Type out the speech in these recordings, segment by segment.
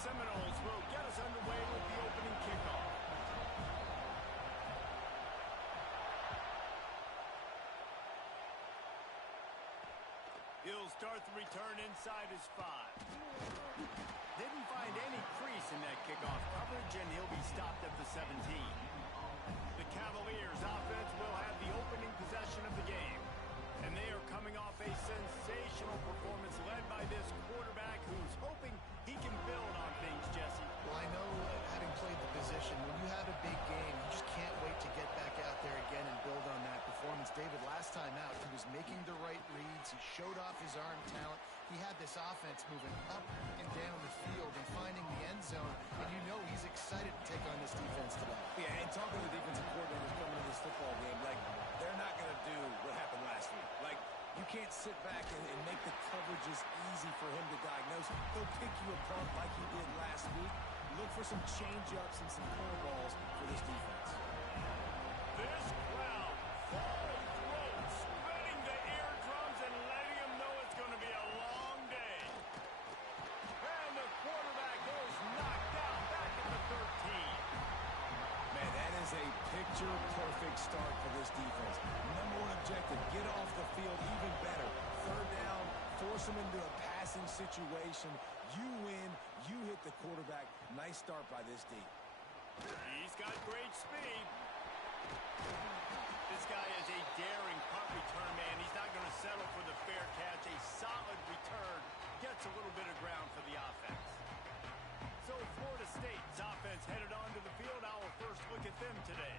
Seminoles will get us underway with the opening kickoff. He'll start the return inside his 5. Didn't find any crease in that kickoff coverage, and he'll be stopped at the 17. The Cavaliers offense will have the opening possession of the game. And they are coming off a sensational performance led by this quarterback who's hoping he can build on things, Jesse. Well, I know, having played the position, when you have a big game, you just can't wait to get back out there again and build on that performance. David, last time out, he was making the right reads. He showed off his arm talent. He had this offense moving up and down the field and finding the end zone. And you know he's excited to take on this defense today. Yeah, and talking to the defensive coordinators coming into this football game, like, they're not going to do what happened last week. Like, you can't sit back and make the coverages easy for him to diagnose. He'll pick you apart like he did last week. Look for some change-ups and some curveballs for this defense. This crowd, full throat, spreading the eardrums and letting them know it's going to be a long day. And the quarterback goes knocked out back at the 13. Man, that is a picture-perfect start for this defense. Number one objective, get off the field even better. Third down, force them into a passing situation. You win, you hit the quarterback. Nice start by this D. He's got great speed. This guy is a daring punt return man. He's not going to settle for the fair catch. A solid return gets a little bit of ground for the offense. So Florida State's offense headed onto the field. Our first look at them today.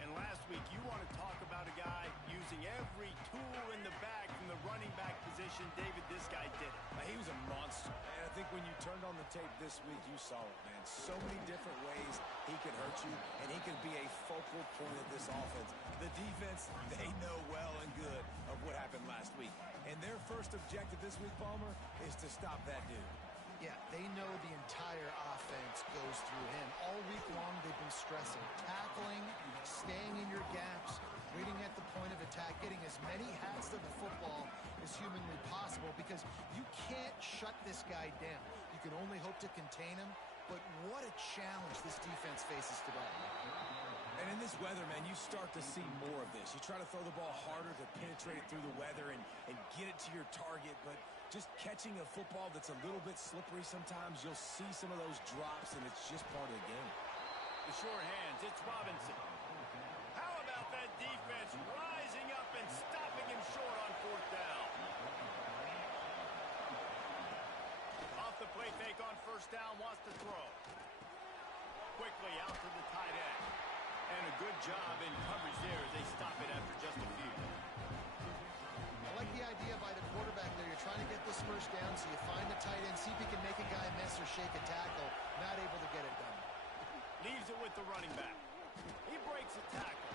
And last week, you want to talk about a guy using every tool in the bag from the running back position. David, this guy did it. He was a monster. And I think when you turned on the tape this week, you saw it, man. So many different ways he could hurt you, and he could be a focal point of this offense. The defense, they know well and good of what happened last week. And their first objective this week, Palmer, is to stop that dude. Yeah, they know the entire offense goes through him. All week long, they've been stressing, tackling, staying in your gaps, waiting at the point of attack, getting as many hats to the football as humanly possible because you can't shut this guy down. You can only hope to contain him, but what a challenge this defense faces today. And in this weather, man, you start to see more of this. You try to throw the ball harder to penetrate it through the weather and get it to your target, but just catching a football that's a little bit slippery sometimes, you'll see some of those drops, and it's just part of the game. The sure hands, it's Robinson. How about that defense rising up and stopping him short on 4th down? Off the play fake on 1st down, wants to throw. Quickly out to the tight end. And a good job in coverage there as they stop it after just a few. I like the idea by the quarterback there. You're trying to get this first down, so you find the tight end, see if he can make a guy miss or shake a tackle. Not able to get it done. Leaves it with the running back. He breaks a tackle.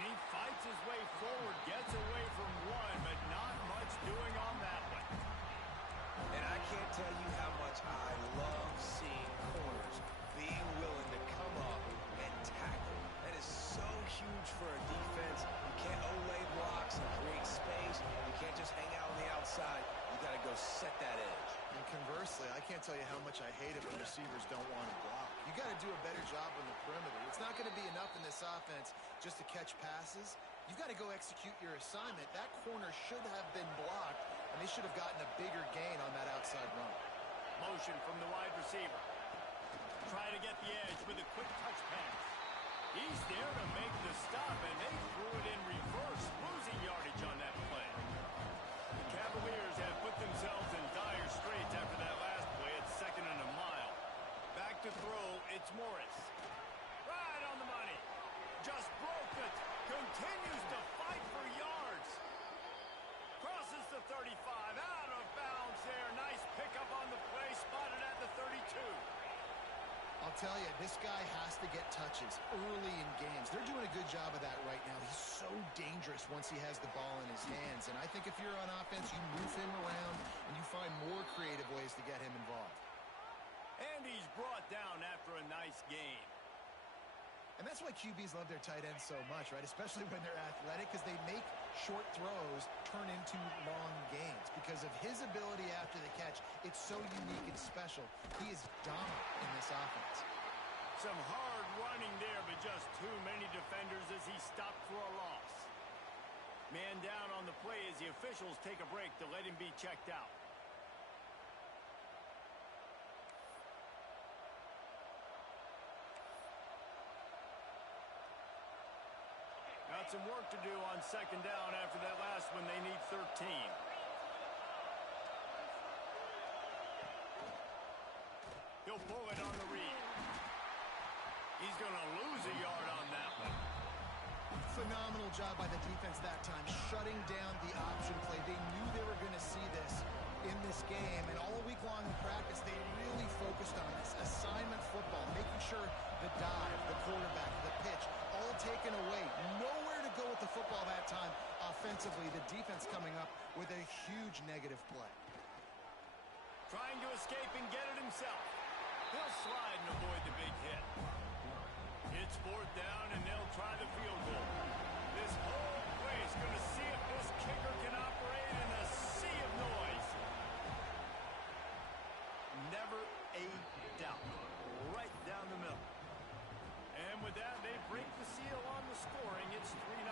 And he fights his way forward, gets away from one, but not much doing on that one. And I can't tell you how much I love seeing corners being willing to come up and tackle. That is so huge for a defense. You can't O-lay blocks and create space. You can't just hang out on the outside. You got to go set that edge. And conversely, I can't tell you how much I hate it when receivers don't want to block. You got to do a better job on the perimeter. It's not going to be enough in this offense just to catch passes. You've got to go execute your assignment. That corner should have been blocked, and they should have gotten a bigger gain on that outside run. Motion from the wide receiver. Trying to get the edge with a quick touch pass. He's there to make the stop, and they threw it in reverse, losing yardage on that play. The Cavaliers have put themselves in dire straits after that last play at 2nd and a mile. Back to throw, it's Morris. Right on the money. Just broke it. Continues to fight for yards. Crosses the 35, out of bounds there. Nice pickup on the play, spotted at the 32. I'll tell you, this guy has to get touches early in games. They're doing a good job of that right now. He's so dangerous once he has the ball in his hands. And I think if you're on offense, you move him around and you find more creative ways to get him involved. And he's brought down after a nice gain. And that's why QBs love their tight ends so much, right? Especially when they're athletic, because they make short throws turn into long gains. Because of his ability after the catch, it's so unique and special. He is dominant in this offense. Some hard running there, but just too many defenders as he stopped for a loss. Man down on the play as the officials take a break to let him be checked out. Got some work to do on second down after that last one. They need 13. He'll pull it on the read. He's going to lose a yard on that one. Phenomenal job by the defense that time, shutting down the option play. They knew they were going to see this in this game, and all week long in practice, they really focused on this assignment football, making sure the dive, the quarterback, the pitch, all taken away. Nowhere to go with the football that time. Offensively, the defense coming up with a huge negative play. Trying to escape and get it himself. He'll slide and avoid the big hit. It's fourth down, and they'll try the field goal. This whole place going to see if this kicker can operate in a sea of noise. Never a doubt. Right down the middle. And with that, they break the seal on the scoring. It's 3-0.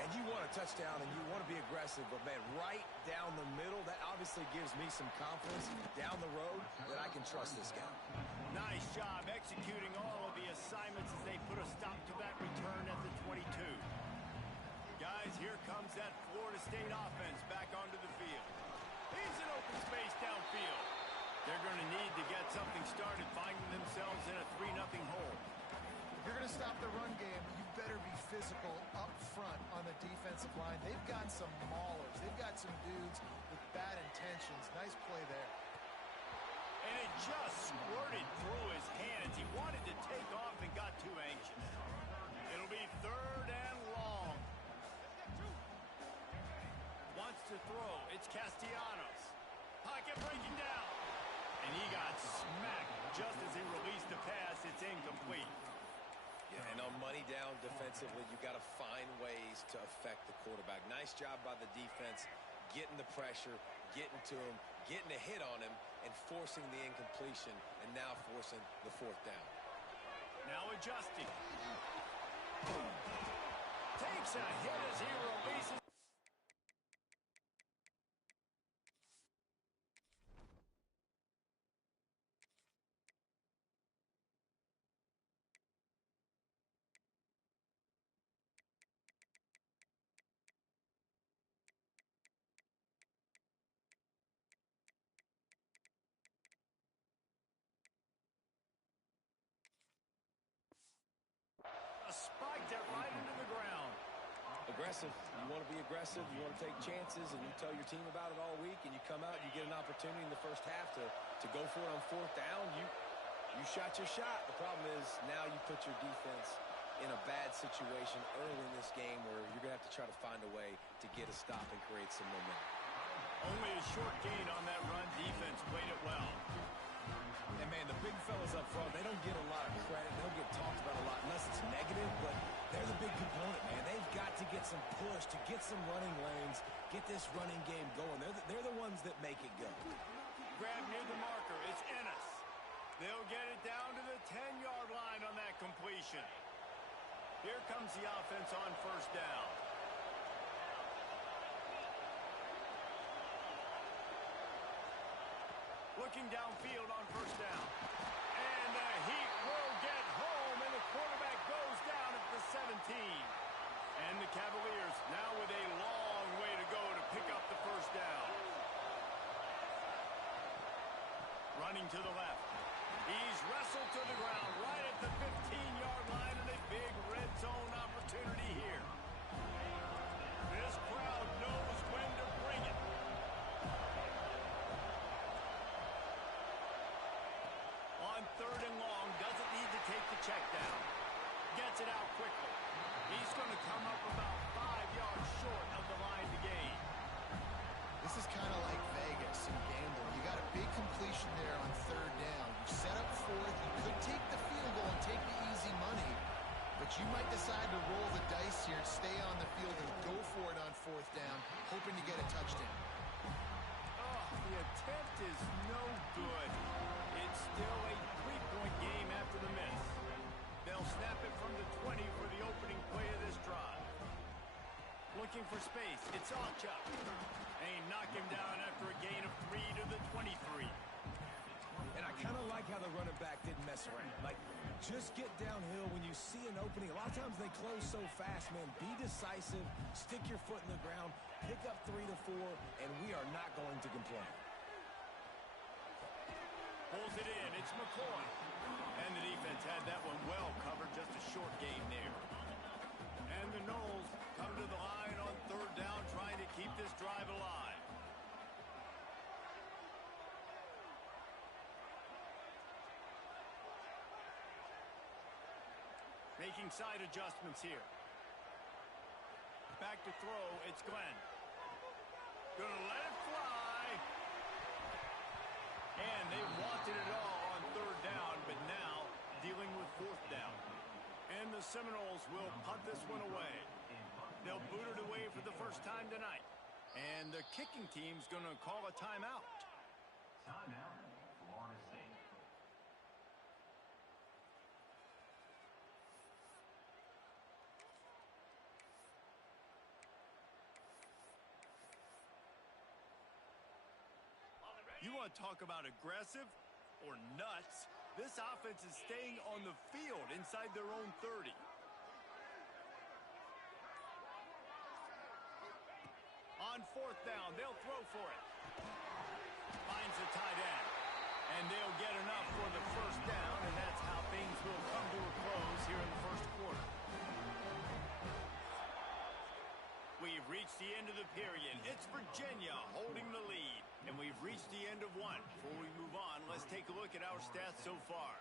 And you want a touchdown and you want to be aggressive, but, man, right down the middle, that obviously gives me some confidence down the road that I can trust this guy. Nice job executing all of the assignments as they put a stop to that return at the 22. Guys, here comes that Florida State offense back onto the field. He's in open space downfield. They're going to need to get something started, finding themselves in a 3-0 hole. If you're going to stop the run game, you better be physical up front on the defensive line. They've got some maulers. They've got some dudes with bad intentions. Nice play there. And it just squirted through his hands. He wanted to take off and got too anxious. It'll be third and long. Wants to throw. It's Castellanos. Pocket breaking down. And he got smacked just as he released the pass. It's incomplete. Yeah, and on money down defensively, you got to find ways to affect the quarterback. Nice job by the defense, getting the pressure, getting to him, getting a hit on him, and forcing the incompletion, and now forcing the fourth down. Now adjusting. Takes a hit as he releases. Spiked it right into the ground. Aggressive. You want to be aggressive. You want to take chances, and you tell your team about it all week, and you come out and you get an opportunity in the first half to go for it on fourth down. You shot your shot. The problem is now you put your defense in a bad situation early in this game where you're going to have to try to find a way to get a stop and create some momentum. Only a short gain on that run. Defense played it well. And, man, the big fellas up front, they don't get a lot of credit. They don't get talked about a lot unless it's negative, but they're the big component, man. They've got to get some push, to get some running lanes, get this running game going. They're the ones that make it go. Grab near the marker. It's Ennis. They'll get it down to the 10-yard line on that completion. Here comes the offense on first down. Looking downfield on first down. And the Heat will get home, and the quarterback goes down at the 17. And the Cavaliers now with a long way to go to pick up the first down. Running to the left. He's wrestled to the ground right at the 15-yard line, and a big red zone opportunity here. This crowd knows when to bring it. On third and long, doesn't need to take the check down. Gets it out quickly. He's going to come up about 5 yards short of the line to gain. This is kind of like Vegas and gambling. You got a big completion there on third down. You set up fourth. You could take the field goal and take the easy money, but you might decide to roll the dice here, stay on the field, and go for it on fourth down, hoping to get a touchdown. Oh, the attempt is no good. It's still a 3-point game after the miss. They'll snap it from the 20 for the opening play of this drive. Looking for space. It's Achuk. They knock him down after a gain of 3 to the 23. And I kind of like how the running back didn't mess around. Like, just get downhill when you see an opening. A lot of times they close so fast, man. Be decisive, stick your foot in the ground, pick up 3 to 4, and we are not going to complain. Pulls it in. It's McCoy. And the defense had that one well covered. Just a short game there. And the Knowles come to the line on third down, trying to keep this drive alive. Making side adjustments here. Back to throw. It's Glenn. Gonna let it fly. And they wanted it all on third down, but now dealing with fourth down. And the Seminoles will punt this one away. They'll boot it away for the first time tonight. And the kicking team's going to call a timeout. Timeout, Florida State. You want to talk about aggressive or nuts? This offense is staying on the field inside their own 30. On fourth down, they'll throw for it. Finds the tight end. And they'll get enough for the first down, and that's how things will come to a close here in the first quarter. We've reached the end of the period. It's Virginia holding the lead. And we've reached the end of one. Before we move on, let's take a look at our stats so far.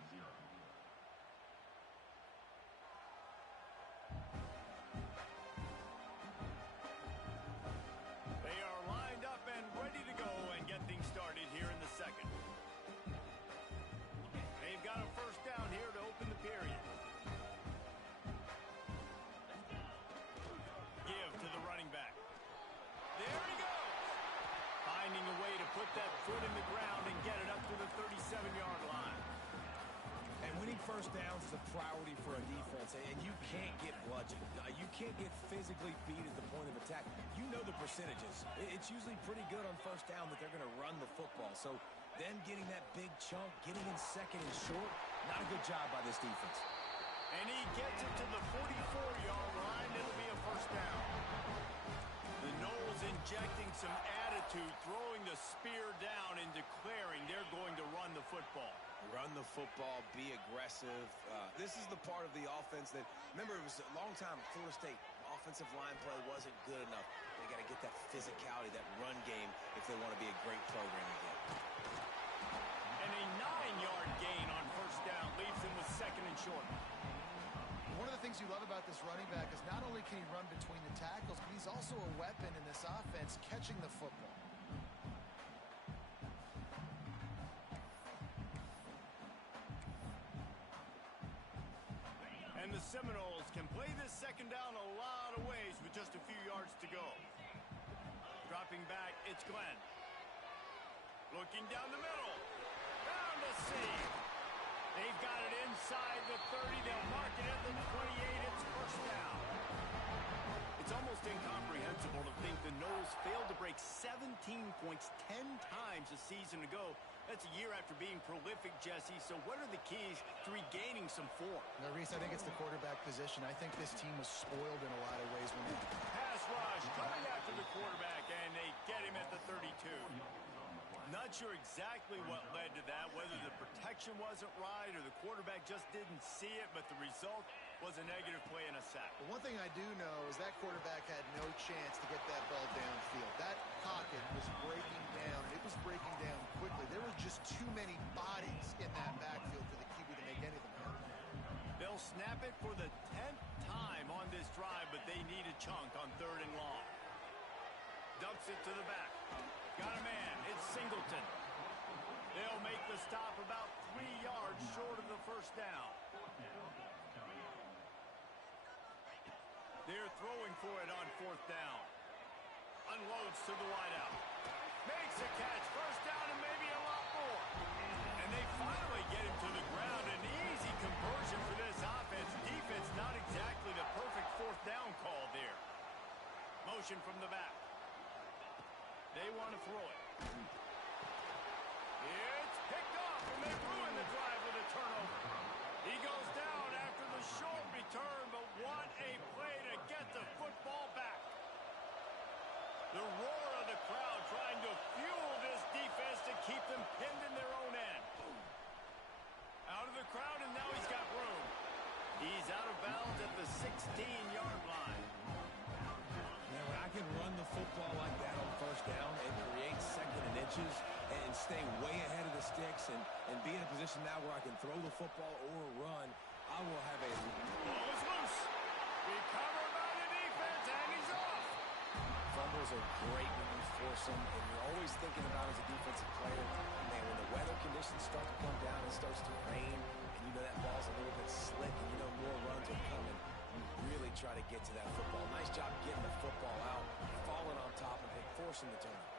They are lined up and ready to go and get things started here in the second. They've got a first down here to open the period. Give to the running back. There he goes. Finding a way to put that foot in the ground and get it up to the 37-yard line. And winning first downs is a priority for a defense, and you can't get bludgeoned. You can't get physically beat at the point of attack. You know the percentages. It's usually pretty good on first down that they're going to run the football. So then getting that big chunk, getting in second and short, not a good job by this defense. And he gets it to the 44-yard line. It'll be a first down. The Knowles injecting some attitude, throwing the spear down and declaring they're going to run the football. Run the football, be aggressive. This is the part of the offense that, remember, it was a long time, Florida State offensive line play wasn't good enough. They got to get that physicality, that run game, if they want to be a great program again. And a 9-yard gain on first down leaves him with second and short. One of the things you love about this running back is not only can he run between the tackles, but he's also a weapon in this offense catching the football. And the Seminoles can play this second down a lot of ways with just a few yards to go. Dropping back, it's Glenn. Looking down the middle. Down to seam. They've got it inside the 30. They'll mark it at the 28. It's first down. It's almost incomprehensible to think the Knowles failed to break 17 points 10 times a season ago. That's a year after being prolific, Jesse. So what are the keys to regaining some form? Now, Reese, I think it's the quarterback position. I think this team was spoiled in a lot of ways when they... Pass rush coming after the quarterback, and they get him at the 32. Not sure exactly what led to that, whether the protection wasn't right or the quarterback just didn't see it, but the result was a negative play and a sack. But one thing I do know is that quarterback had no chance to get that ball downfield. That pocket was breaking down, and it was breaking down quickly. There were just too many bodies in that backfield for the QB to make anything happen. They'll snap it for the 10th time on this drive, but they need a chunk on third and long. Dumps it to the back. Got a man. It's Singleton. They'll make the stop about 3 yards short of the first down. They're throwing for it on 4th down. Unloads to the wideout. Makes a catch. First down and maybe a lot more. And they finally get him to the ground. An easy conversion for this offense. Defense not exactly the perfect 4th down call there. Motion from the back. They want to throw it. It's picked off, and they ruin the drive with a turnover. He goes down after the short return, but what a play to get the football back. The roar of the crowd trying to fuel this defense to keep them pinned in their own end. Out of the crowd, and now he's got room. He's out of bounds at the 16-yard line. Now, when I can run the football like that on first down and create 2nd and inches and stay way ahead of the sticks and be in a position now where I can throw the football or run, I will have a... Ball is loose. Recovered by the defense, and he's off. Fumbles are great when you force them, and you're always thinking about as a defensive player, man, when the weather conditions start to come down, it starts to rain, and you know that ball's a little bit slick, and you know more runs are coming. You really try to get to that football. Nice job getting the football out, falling on top of it, forcing the turnover.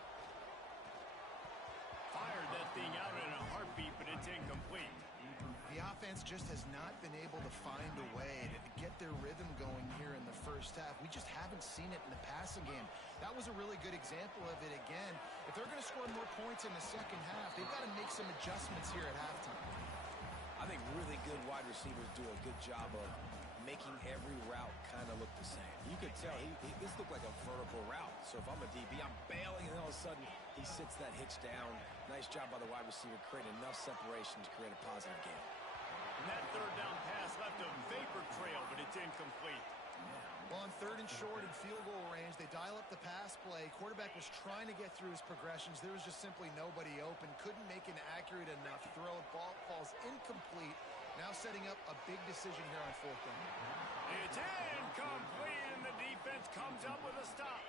Fired that thing out in a heartbeat, but it's incomplete. The offense just has not been able to find a way to get their rhythm going here in the first half. We just haven't seen it in the passing game. That was a really good example of it again. If they're going to score more points in the second half, they've got to make some adjustments here at halftime. I think really good wide receivers do a good job of making every route kind of look the same. You could tell this looked like a vertical route. So if I'm a DB, I'm bailing, and all of a sudden he sits that hitch down. Nice job by the wide receiver, creating enough separation to create a positive game. And that 3rd down pass left a vapor trail, but it's incomplete. Well, on 3rd and short and field goal range, they dial up the pass play. Quarterback was trying to get through his progressions. There was just simply nobody open. Couldn't make an accurate enough throw. Ball falls incomplete. Now setting up a big decision here on 4th down. It's incomplete, and the defense comes up with a stop.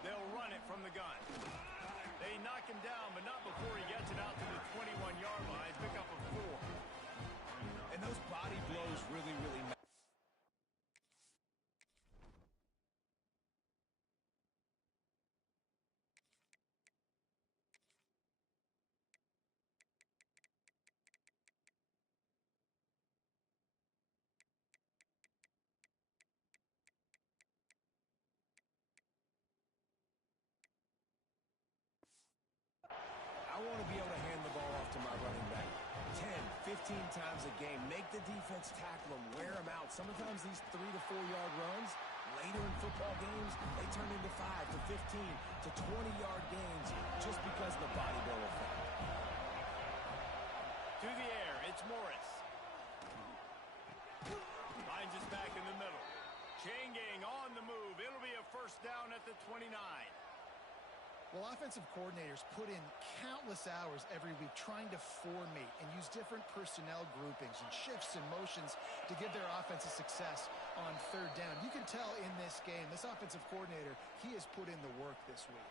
They'll run it from the gun. They knock him down, but not before he gets it out to the 21-yard line. Pick up a 4. And those body blows really matter. I want to be able to hand the ball off to my running back 10, 15 times a game. Make the defense tackle them, wear them out. Sometimes these 3 to 4 yard runs, later in football games, they turn into 5 to 15 to 20-yard gains just because of the body blow effect. To the air, it's Morris. Finds us back in the middle. Chain gang on the move. It'll be a first down at the 29. Well, offensive coordinators put in countless hours every week trying to formate and use different personnel groupings and shifts and motions to give their offense a success on 3rd down. You can tell in this game, this offensive coordinator, he has put in the work this week.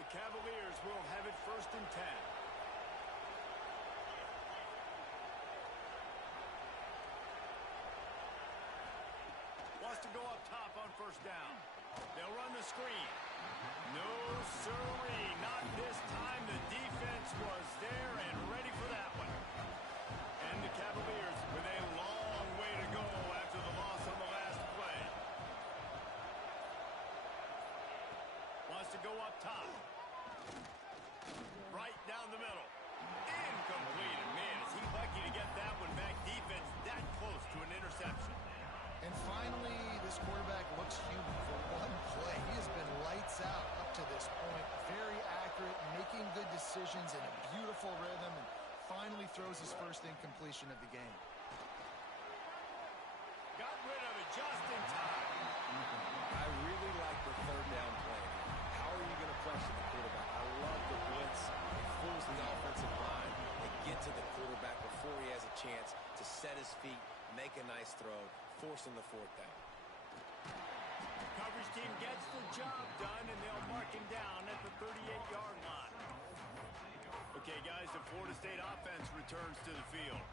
The Cavaliers will have it 1st and 10. Wants to go up top on 1st down. They'll run the screen. No sirree, not this time. The defense was there and ready for that one. And the Cavaliers with a long way to go after the loss on the last play. Wants to go up top. Right down the middle. Incomplete. And man, is he lucky to get that one back. Defense that close to an interception. And finally, this quarterback looks human for one play. He has been lights out up to this point. Very accurate, making good decisions in a beautiful rhythm, and finally throws his first incompletion of the game. Got rid of it just in time. I really like the 3rd down play. How are you going to pressure the quarterback? his feet, make a nice throw, forcing the fourth down. Coverage team gets the job done, and they'll mark him down at the 38-yard line. Okay, guys, the Florida State offense returns to the field.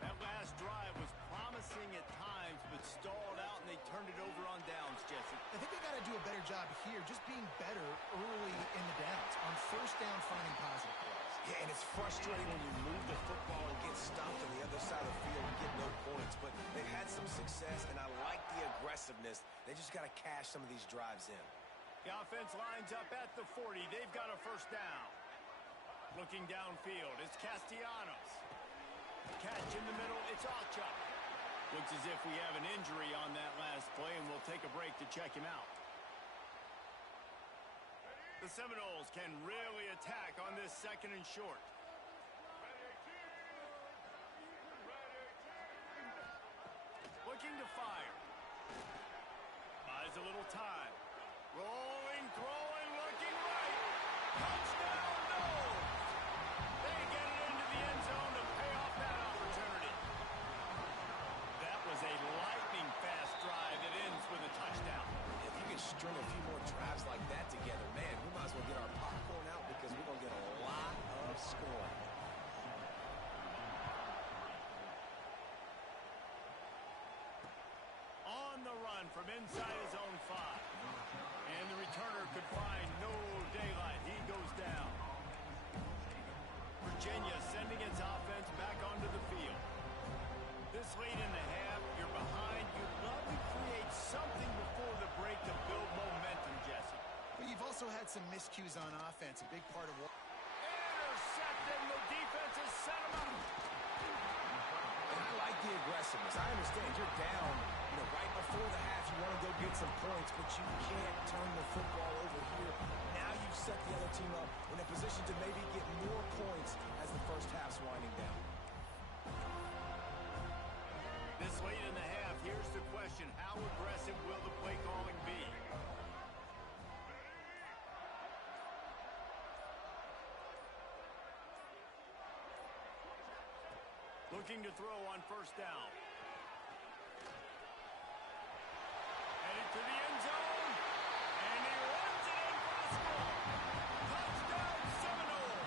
That last drive was promising at times, but stalled out, and they turned it over on downs, Jesse. I think they got to do a better job here, just being better early in the downs. On first down, finding positive plays. Yeah, and it's frustrating when you move the football and get stopped on the other side of the field and get no points. But they've had some success, and I like the aggressiveness. They just got to cash some of these drives in. The offense lines up at the 40. They've got a first down. Looking downfield, it's Castellanos. Catch in the middle, it's Achuk. Looks as if we have an injury on that last play, and we'll take a break to check him out. The Seminoles can really attack on this second and short. Looking to fire. Buys a little time. Rolling, throwing, looking right. Touchdown, no! They get it into the end zone to pay off that opportunity. That was a lightning-fast drive that ends with a touchdown. If you can string a few more drives like that together, man, we might as well get our popcorn out because we're going to get a lot of scoring. On the run from inside his own 5. And the returner could find no daylight. He goes down. Virginia sending its offense back onto the field. This late in the half, you're behind. You'd love to create something before the break to build momentum, Jesse. But you've also had some miscues on offense, a big part of what... Intercepted, the defense has set him up. And I like the aggressiveness. I understand you're down, right before the half. You want to go get some points, but you can't turn the football over here. Now you've set the other team up in a position to maybe get more points as the first half's winding down. This late in the half, here's the question. How aggressive will the play calling be? Looking to throw on first down. Headed to the end zone. And he runs it in for the score. Touchdown, Seminoles.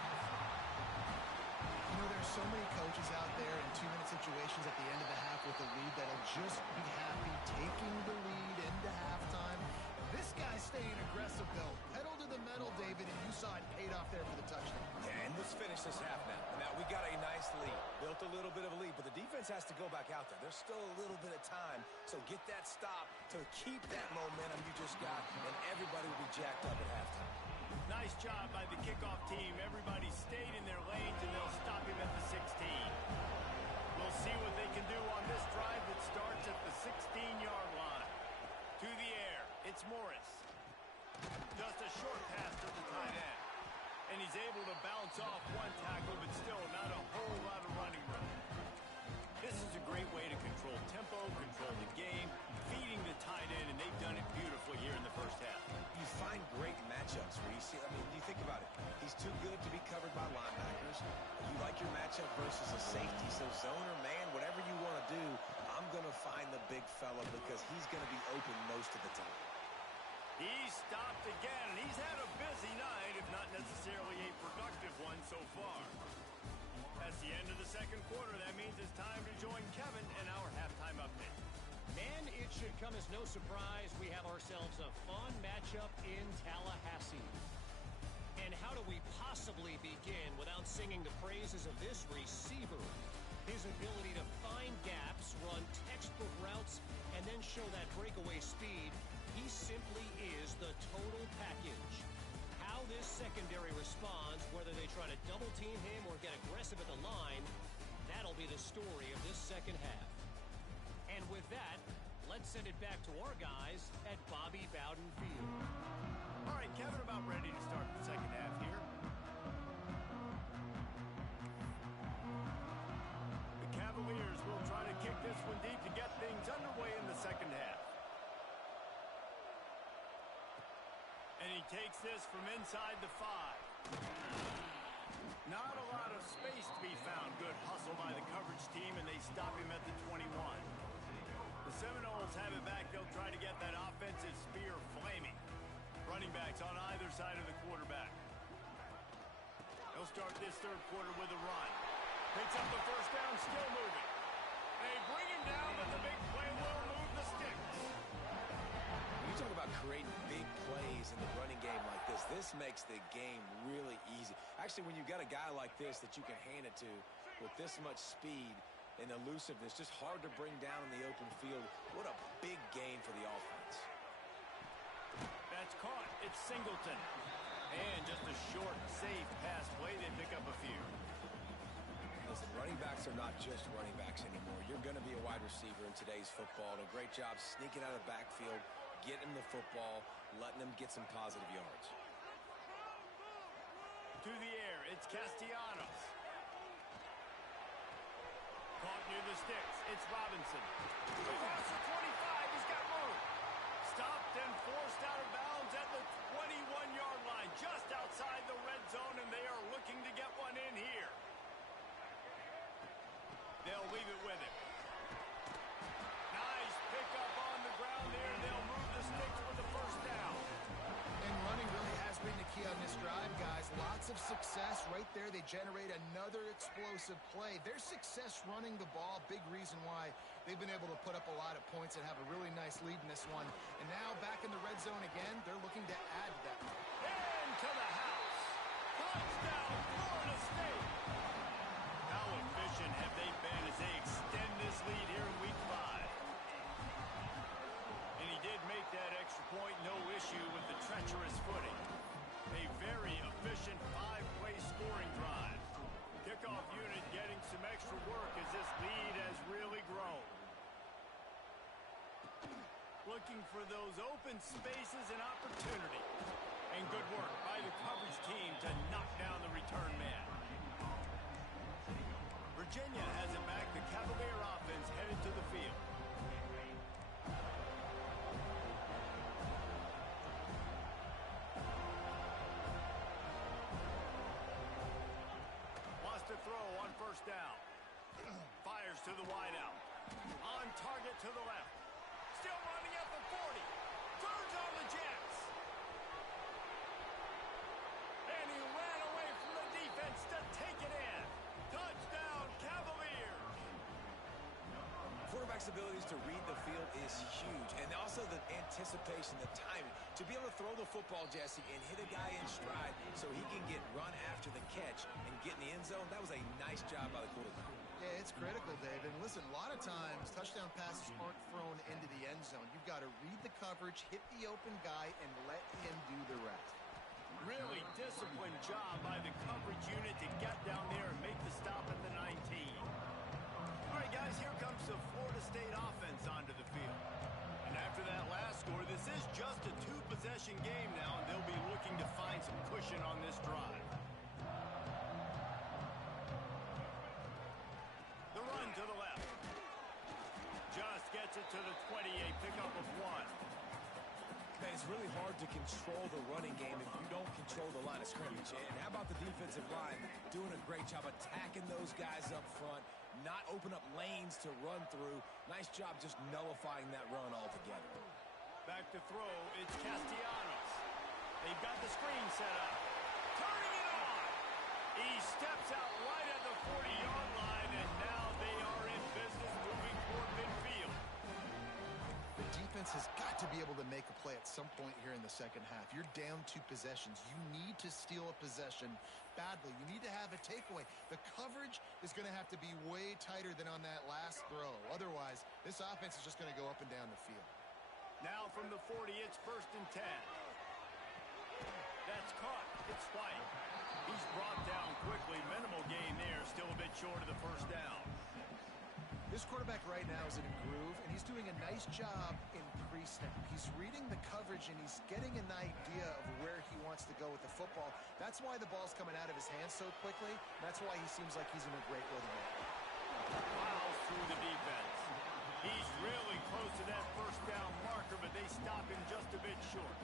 There's so many coaches out there in 2-minute situations at the end of the half with a lead that'll just be happy taking the lead into halftime. This guy's staying aggressive, though. Pedal to the metal, David, and you saw it paid off there for the touchdown. Yeah, and let's finish this half now. Now, we got a nice lead. Built a little bit of a lead, but the defense has to go back out there. There's still a little bit of time, so get that stop to keep that momentum you just got, and everybody will be jacked up at halftime. Nice job by the kickoff team. Everybody stayed in their lanes, and they'll stop him at the 16. We'll see what they can do on this drive that starts at the 16-yard line. To the air, it's Morris. Just a short pass to the tight end. And he's able to bounce off one tackle, but still not a whole lot of running room. This is a great way to control tempo, control the game, feeding the tight end, and they've done it beautifully here in the first half. You find great matchups, Reese. I mean, you think about it. He's too good to be covered by linebackers. You like your matchup versus a safety. So zone or man, whatever you want to do, I'm going to find the big fella because he's going to be open most of the time. He's stopped again, and he's had a busy night, if not necessarily a productive one so far. That's the end of the second quarter. That means it's time to join Kevin in our halftime update. And it should come as no surprise we have ourselves a fun matchup in Tallahassee. And how do we possibly begin without singing the praises of this receiver? His ability to find gaps, run textbook routes, and then show that breakaway speed. He simply is the total package. How this secondary responds, whether they try to double team him or get aggressive at the line, that'll be the story of this second half. And with that, let's send it back to our guys at Bobby Bowden Field. All right, Kevin, about ready to start the second half here. The Cavaliers will try to kick this one deep to get things underway in the second half. And he takes this from inside the 5. Not a lot of space to be found. Good hustle by the coverage team, and they stop him at the 21. The Seminoles have it back. They'll try to get that offensive spear flaming. Running backs on either side of the quarterback. They'll start this third quarter with a run. Picks up the first down, still moving. They bring him down, but the big play will move the sticks. When you talk about creating big plays in the running game like this makes the game really easy. Actually, when you've got a guy like this that you can hand it to with this much speed and elusiveness, just hard to bring down in the open field. What a big gain for the offense. That's caught. It's Singleton. And just a short, safe pass play. They pick up a few. Listen, running backs are not just running backs anymore. You're going to be a wide receiver in today's football. And a great job sneaking out of the backfield, getting them the football, letting them get some positive yards. To the air, it's Castellanos. Caught near the sticks, it's Robinson. Across the 25, he's got room. Stopped and forced out of bounds at the 21-yard line, just outside the red zone, and they are looking to get one in here. They'll leave it with him. Nice pickup on the ground there, and they'll move the sticks with the first down. And running really has been the key on this drive, guys. Lots of success right there. They generate another explosive play. Their success running the ball, big reason why they've been able to put up a lot of points and have a really nice lead in this one. And now back in the red zone again, they're looking to add to that. Into the house. Touchdown, Florida State. How efficient have they been as they extend this lead here in Week 5? And he did make that extra point, no issue with the treacherous footing. A very efficient 5-play scoring drive. Kickoff unit getting some extra work as this lead has really grown. Looking for those open spaces and opportunity. And good work by the coverage team to knock down the return man. Virginia has it back. The Cavalier offense headed to the field. Wants to throw on first down. Fires to the wideout. On target to the left. Still running at the 40. Turns on the Jets. And he ran away from the defense to take it in. Touchdown, Cavaliers. Quarterback's abilities to read the field is huge. And also the anticipation, the timing. To be able to throw the football, Jesse, and hit a guy in stride so he can get run after the catch and get in the end zone, that was a nice job by the quarterback. Yeah, it's critical, Dave. And listen, a lot of times touchdown passes aren't thrown into the end zone. You've got to read the coverage, hit the open guy, and let him do the rest. Really disciplined job by the coverage unit to get down there and make the stop at the 19. All right, guys, here comes the Florida State offense onto the field. And after that last score, this is just a two-possession game now, and they'll be looking to find some cushion on this drive. The run to the left. Just gets it to the 28, pickup of 1. Man, it's really hard to control the running game if you don't control the line of scrimmage. And how about the defensive line doing a great job attacking those guys up front, not open up lanes to run through. Nice job just nullifying that run altogether. Back to throw, it's Castellanos. They've got the screen set up. Turning it on. He steps out right at the 40-yard line, and now they are in business moving toward midfield. The defense has got to be able to make a play at some point here in the second half. You're down 2 possessions. You need to steal a possession badly. You need to have a takeaway. The coverage is going to have to be way tighter than on that last throw. Otherwise, this offense is just going to go up and down the field. Now from the 40, it's 1st and 10. That's caught. It's White. He's brought down quickly. Minimal gain there. Still a bit short of the first down. This quarterback right now is in a groove, and he's doing a nice job in pre-snap. He's reading the coverage, and he's getting an idea of where he wants to go with the football. That's why the ball's coming out of his hands so quickly. That's why he seems like he's in a great rhythm. Miles through the defense. He's really close to that first down marker, but they stop him just a bit short.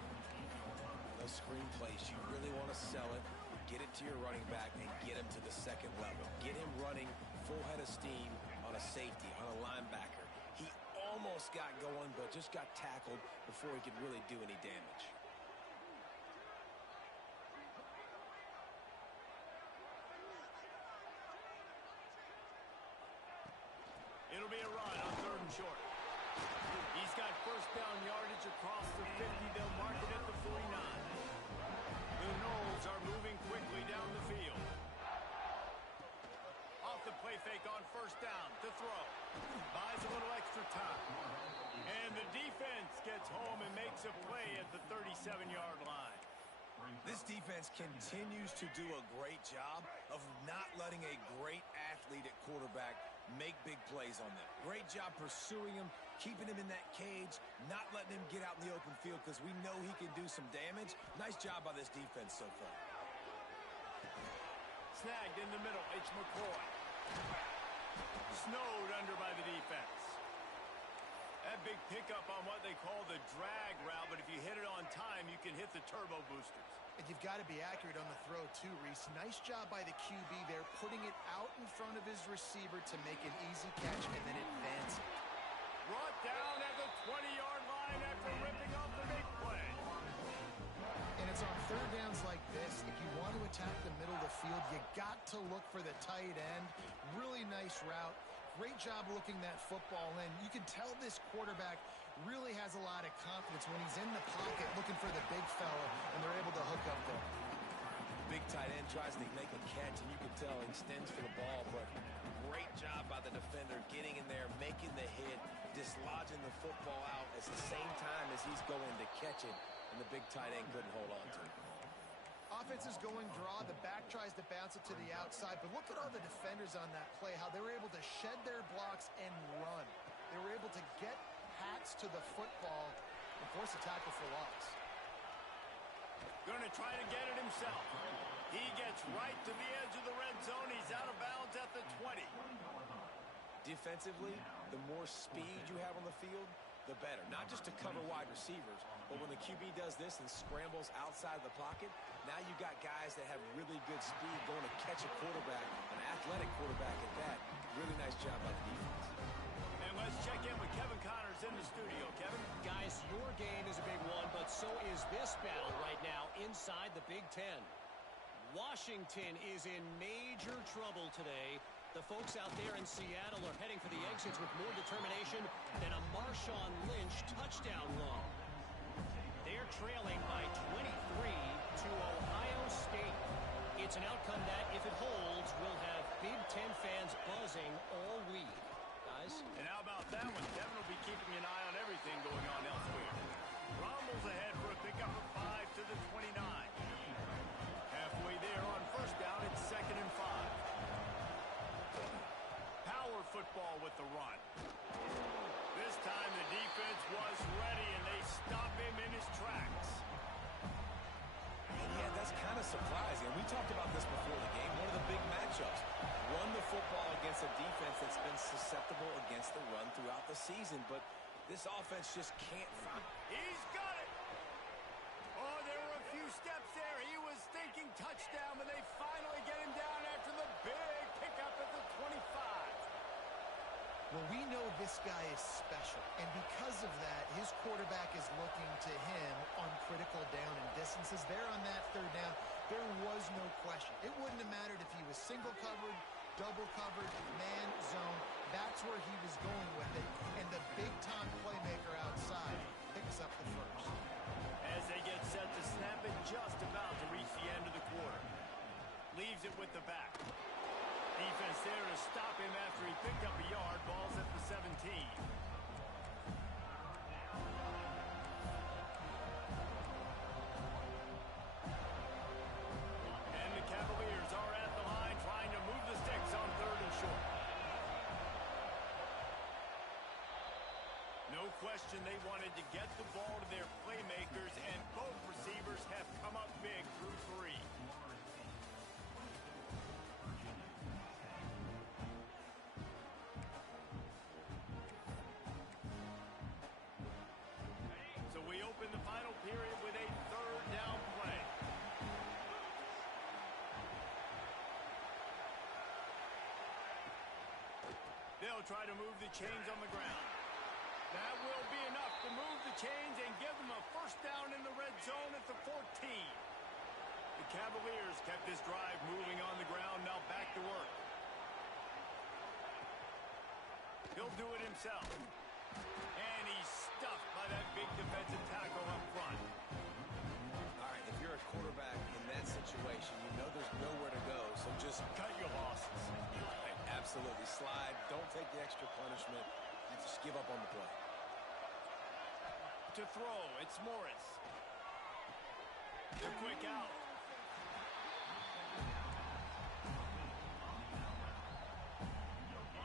Those screen plays, you really want to sell it. get it to your running back and get him to the second level. Get him running full head of steam on a safety, on a linebacker. He almost got going, but just got tackled before he could really do any damage. It'll be a run on 3rd and short. He's got first down yardage across the 50. They'll mark it at the 49. The Noles are moving quickly down the field. Off the play fake on first down to throw. Buys a little extra time. And the defense gets home and makes a play at the 37-yard line. This defense continues to do a great job of not letting a great athlete at quarterback make big plays on them. Great job pursuing him, keeping him in that cage, not letting him get out in the open field because we know he can do some damage. Nice job by this defense so far. Snagged in the middle, it's McCoy. Snowed under by the defense. That big pickup on what they call the drag route, but if you hit it on time, you can hit the turbo boosters. And you've got to be accurate on the throw, too, Reese. Nice job by the QB there, putting it out in front of his receiver to make an easy catch and then advance it. Brought down at the 20-yard line after ripping off the big play. And it's on third downs like this. If you want to attack the middle of the field, you got to look for the tight end. Really nice route. Great job looking that football in. You can tell this quarterback really has a lot of confidence when he's in the pocket looking for the big fella, and they're able to hook up there. Big tight end tries to make a catch, and you can tell he extends for the ball, but great job by the defender getting in there, making the hit, dislodging the football out at the same time as he's going to catch it, and the big tight end couldn't hold on to it. Offense is going draw. The back tries to bounce it to the outside, but look at all the defenders on that play, how they were able to shed their blocks and run. They were able to get hats to the football and force a tackle for loss. Going to try to get it himself. He gets right to the edge of the red zone. He's out of bounds at the 20. Defensively, the more speed you have on the field, the better. Not just to cover wide receivers, but when the QB does this and scrambles outside of the pocket, now you got guys that have really good speed going to catch a quarterback, an athletic quarterback at that. Really nice job by the defense. And let's check in with Kevin Connors in the studio. Kevin? Guys, your game is a big one, but so is this battle right now inside the Big Ten. Washington is in major trouble today. The folks out there in Seattle are heading for the exits with more determination than a Marshawn Lynch touchdown run. They're trailing by 23 to Ohio State. It's an outcome that, if it holds, will have Big Ten fans buzzing all week. Guys? And how about that one? Kevin will be keeping an eye on everything going on elsewhere. Rommel's ahead for a pickup of 5 to the 29. Halfway there on first down, it's 2nd and 5. Power football with the run. This time the defense was ready, and they stop him in his tracks. And yeah, that's kind of surprising. We talked about this before the game. One of the big matchups. Run the football against a defense that's been susceptible against the run throughout the season, but this offense just can't find. He's got it! Oh, there were a few steps there. He was thinking touchdown, but they finally get him down after the big pickup at the 25. Well, we know this guy is special, and because of that, his quarterback is looking to him on critical down and distances. There on that third down, there was no question. It wouldn't have mattered if he was single covered, double covered, man zone. That's where he was going with it, and the big-time playmaker outside picks up the first. As they get set to snap it, just about to reach the end of the quarter. Leaves it with the back. Defense there to stop him after he picked up a yard. Ball's at the 17. And the Cavaliers are at the line trying to move the sticks on 3rd and short. No question they wanted to get the ball to their playmakers, and both receivers have come up big through 3. So we open the final period with a 3rd down play. they'll try to move the chains on the ground. That will be enough to move the chains and give them a first down in the red zone at the 14. The Cavaliers kept this drive moving on the ground. Now back to work. He'll do it himself. And he's stuffed by that big defensive tackle up front. All right, if you're a quarterback in that situation, you know there's nowhere to go, so just Cut your losses. absolutely slide. Don't take the extra punishment. And just give up on the play. To throw, it's Morris. The quick out.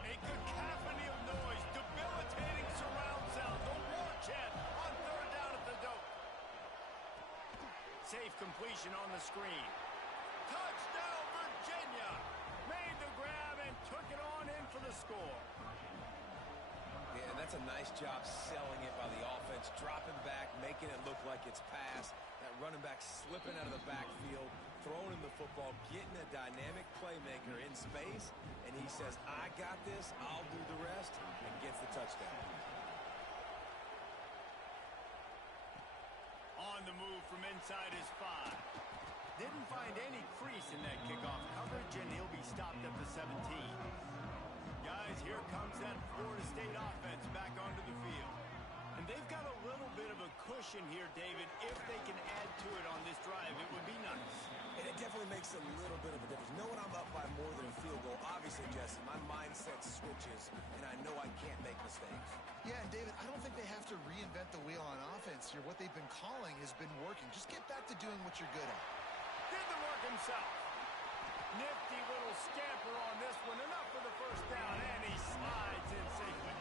A cacophony of noise, debilitating surround sound. The war chant on third down at the dope. Safe completion on the screen. Touchdown, Virginia! Made the grab and took it on in for the score. Yeah, and that's a nice job selling it by the offense, dropping back, making it look like it's pass. That running back slipping out of the backfield, throwing him the football, getting a dynamic playmaker in space, and he says, I got this, I'll do the rest, and gets the touchdown. On the move from inside his 5. Didn't find any crease in that kickoff coverage, and he'll be stopped at the 17. Guys, here comes that Florida State offense back onto the field. And they've got a little bit of a cushion here, David. If they can add to it on this drive, it would be nice. And it definitely makes a little bit of a difference. Knowing I'm up by more than a field goal, obviously, Jesse, my mindset switches, and I know I can't make mistakes. Yeah, and David, I don't think they have to reinvent the wheel on offense here. What they've been calling has been working. Just get back to doing what you're good at. Did the work himself. Nifty little scamper on this one. Enough for the first down, and he slides in safely.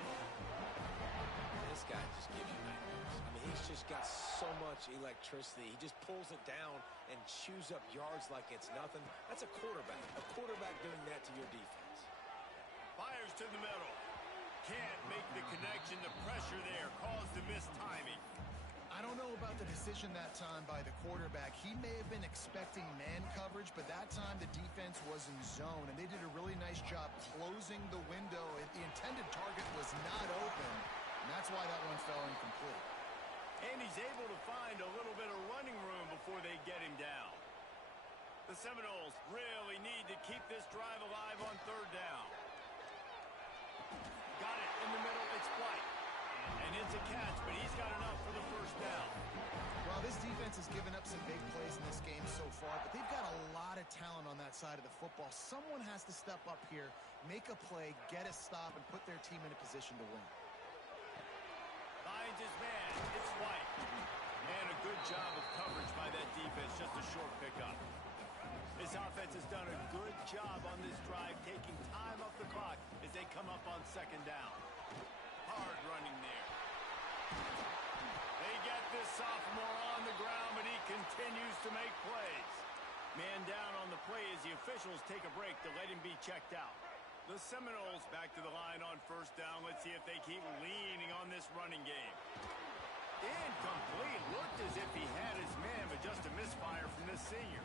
This guy just gives you nightmares. I mean, he's just got so much electricity. He just pulls it down and chews up yards like it's nothing. That's a quarterback. A quarterback doing that to your defense. Fires to the middle. Can't make the connection. The pressure there caused the missed timing. I don't know about the decision that time by the quarterback. He may have been expecting man coverage, but that time the defense was in zone, and they did a really nice job closing the window. The intended target was not open, and that's why that one fell incomplete. And he's able to find a little bit of running room before they get him down. The Seminoles really need to keep this drive alive on third down. Got it in the middle. It's White. And it's a catch, but he's got enough for the first down. Well, this defense has given up some big plays in this game so far, but they've got a lot of talent on that side of the football. Someone has to step up here, make a play, get a stop, and put their team in a position to win. Finds his man. It's White. And a good job of coverage by that defense. Just a short pickup. This offense has done a good job on this drive, taking time off the clock as they come up on second down. Hard running there. They get this sophomore on the ground, but he continues to make plays. Man down on the play as the officials take a break to let him be checked out. The Seminoles back to the line on first down. Let's see if they keep leaning on this running game. Incomplete. Looked as if he had his man, but just a misfire from this senior.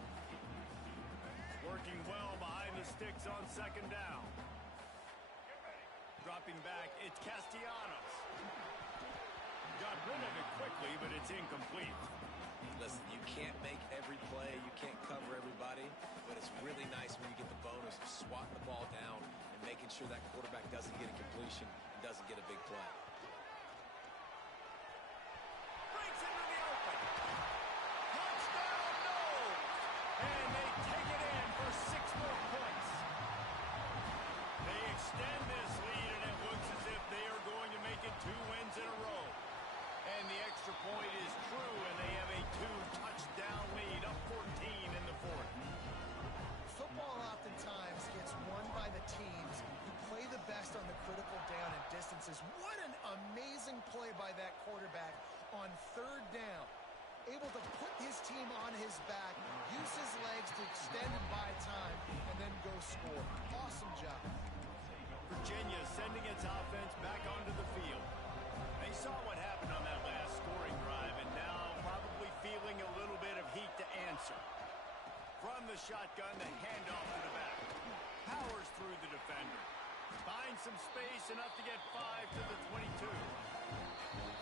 Working well behind the sticks on second down. Dropping back, it's Castellanos. Got rid of it quickly, but it's incomplete. Listen, you can't make every play, you can't cover everybody, but it's really nice when you get the bonus of swatting the ball down and making sure that quarterback doesn't get a completion and doesn't get a big play. Breaks into the open. Touchdown, no! And they take it in for 6 more points. They extend this lead, and it looks as if they are going to make it 2 wins in a row. And the extra point is true, and they have a 2-touchdown lead, up 14 in the fourth. Football oftentimes gets won by the teams who play the best on the critical down and distances. What an amazing play by that quarterback on third down. Able to put his team on his back, use his legs to extend and buy time, and then go score. Awesome job. Virginia sending its offense back onto the field. They saw what happened on that last scoring drive, and now probably feeling a little bit of heat to answer. From the shotgun, the handoff to the back. Powers through the defender. Finds some space, enough to get 5 to the 22.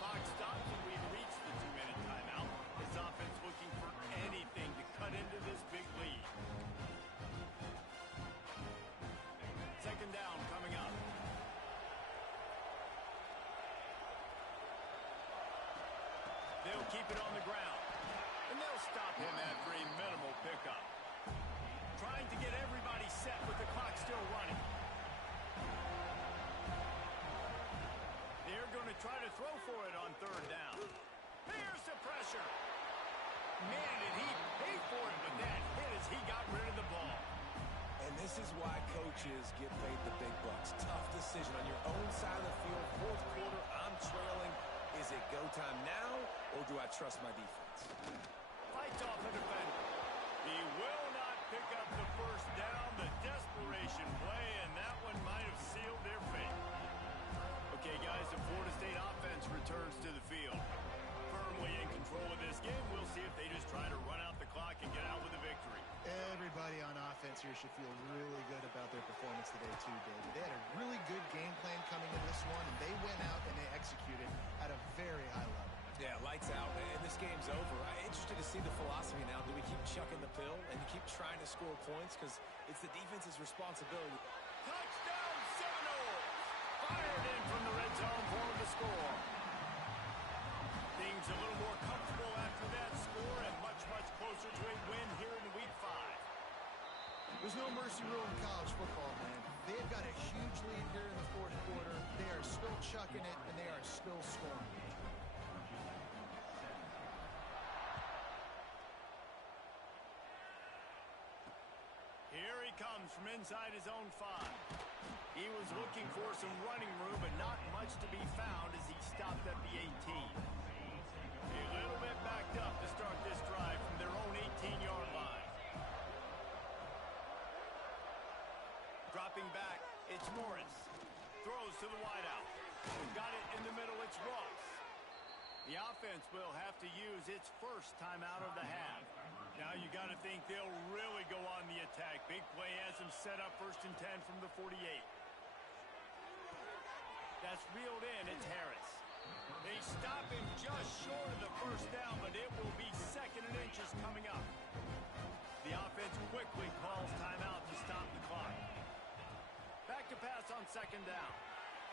Clock stops, and we've reached the 2-minute timeout. This offense looking for anything to cut into this big lead. Second down coming up. They'll keep it on the ground. And they'll stop him after a minimal pickup. Trying to get everybody set with the clock still running. They're going to try to throw for it on third down. Here's the pressure. Man, did he pay for it with that hit as he got rid of the ball. And this is why coaches get paid the big bucks. Tough decision on your own side of the field. Fourth quarter, I'm trailing. Is it go time now, or do I trust my defense? Fights off a defender. He will not pick up the first down. The desperation play, and that one might have sealed their fate. Okay, guys, the Florida State offense returns to the field. Firmly in control of this game. We'll see if they just try to run out the clock and get out with a victory. Everybody on offense here should feel really good about their performance today, too, David. They had a really good game plan coming into this one, and they went out and they executed at a very high level. Yeah, lights out, and this game's over. I'm interested to see the philosophy now. Do we keep chucking the pill and keep trying to score points? Because it's the defense's responsibility. Touchdown, Seminoles! Fired in from the red zone for the score. Things a little more comfortable after that score and much, much closer to a win here in Week 5. There's no mercy rule in college football, man. They've got a huge lead here in the fourth quarter. They are still chucking it, and they are still scoring. Here he comes from inside his own 5. He was looking for some running room, but not much to be found as he stopped at the 18. A little bit backed up to start this drive from their own 18-yard line. Dropping back, it's Morris. Throws to the wideout. Got it in the middle, it's Ross. The offense will have to use its first timeout of the half. Now you got to think they'll really go on the attack. Big play has them set up 1st and 10 from the 48. That's reeled in, it's Harris. They stop him just short of the first down, but it will be 2nd and inches coming up. The offense quickly calls timeout to stop the clock. Back to pass on 2nd down.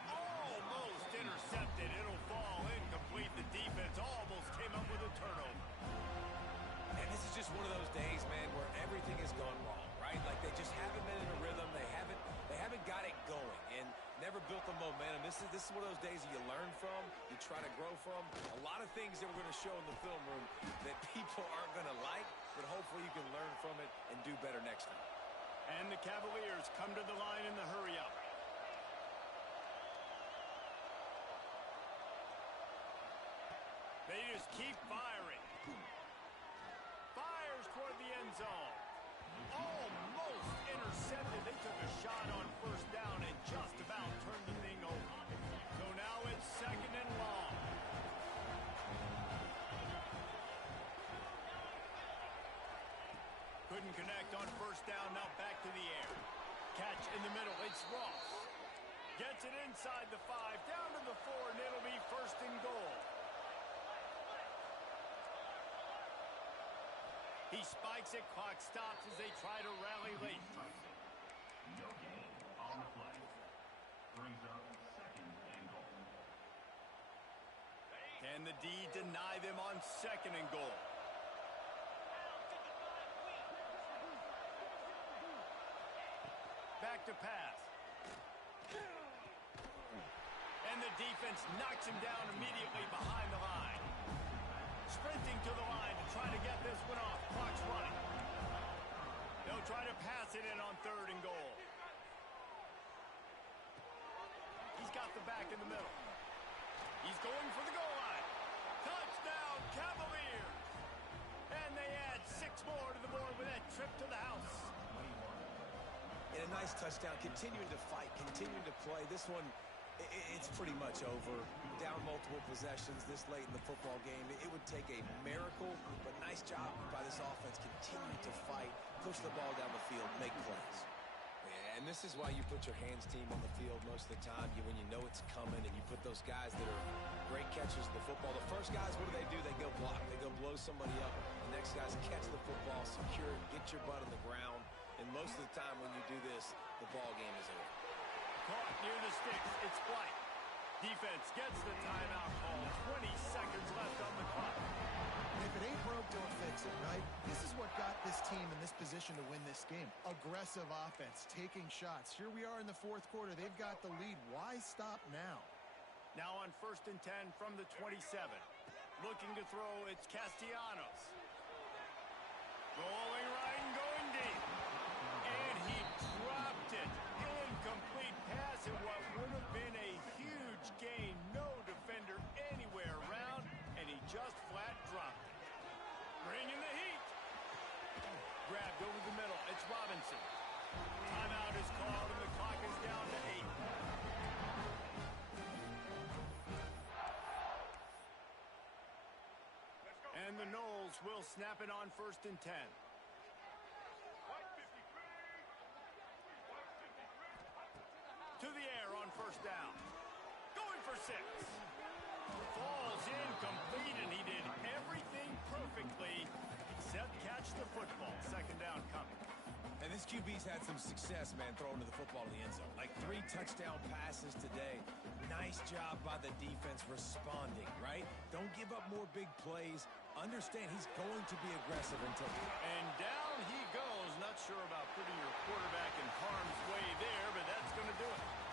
Almost intercepted. It'll fall incomplete. The defense almost came up with a turnover. And this is just one of those days, man, where everything has gone wrong, right? Like they just haven't been in a rhythm. They haven't got it going and never built the momentum. This is one of those days that you learn from, you try to grow from. A lot of things that we're going to show in the film room that people aren't going to like, but hopefully you can learn from it and do better next time. And the Cavaliers come to the line in the hurry-up. They just keep firing. Fires toward the end zone. Almost intercepted. They took a shot on 1st down and just about turned the thing over. So now it's 2nd and long. Couldn't connect on 1st down. Now back to the air. Catch in the middle. It's Ross. Gets it inside the 5. Down to the 4, and it'll be 1st and goal. He spikes it, clock stops as they try to rally late. No gain on the play. Brings up 2nd and goal. Can the D deny them on 2nd and goal? Back to pass. And the defense knocks him down immediately behind the line. Sprinting to the line to try to get this one off. Clock's running. They'll try to pass it in on 3rd and goal. He's got the back in the middle. He's going for the goal line. Touchdown, Cavaliers! And they add 6 more to the board with that trip to the house. And a nice touchdown, continuing to fight, continuing to play. This one, it's pretty much over. Down multiple possessions this late in the football game. It would take a miracle, but nice job by this offense. Continue to fight, push the ball down the field, make plays. Yeah, and this is why you put your hands team on the field most of the time. When you know it's coming, and you put those guys that are great catchers of the football. The first guys, what do? They go block. They go blow somebody up. The next guys catch the football, secure it, get your butt on the ground. And most of the time when you do this, the ball game is over. Caught near the sticks. It's flight. Defense gets the timeout call. 20 seconds left on the clock. If it ain't broke, don't fix it, right? This is what got this team in this position to win this game. Aggressive offense, taking shots. Here we are in the fourth quarter. They've got the lead. Why stop now? Now on 1st and 10 from the 27. Looking to throw, it's Castellanos. Rolling right and going deep. And he dropped it. Incomplete pass in what would have been a huge gain. No defender anywhere around, and he just flat dropped it. Bringing the heat. Grabbed over the middle. It's Robinson. Timeout is called, and the clock is down to 8. And the Noles will snap it on 1st and 10. To the air on 1st down. Going for 6. Falls incomplete, and he did everything perfectly except catch the football. 2nd down coming. And this QB's had some success, man, throwing to the football in the end zone. Like 3 touchdown passes today. Nice job by the defense responding, right? Don't give up more big plays. Understand he's going to be aggressive until... And down he goes. Not sure about putting your quarterback in harm's way there, but that's going to do it.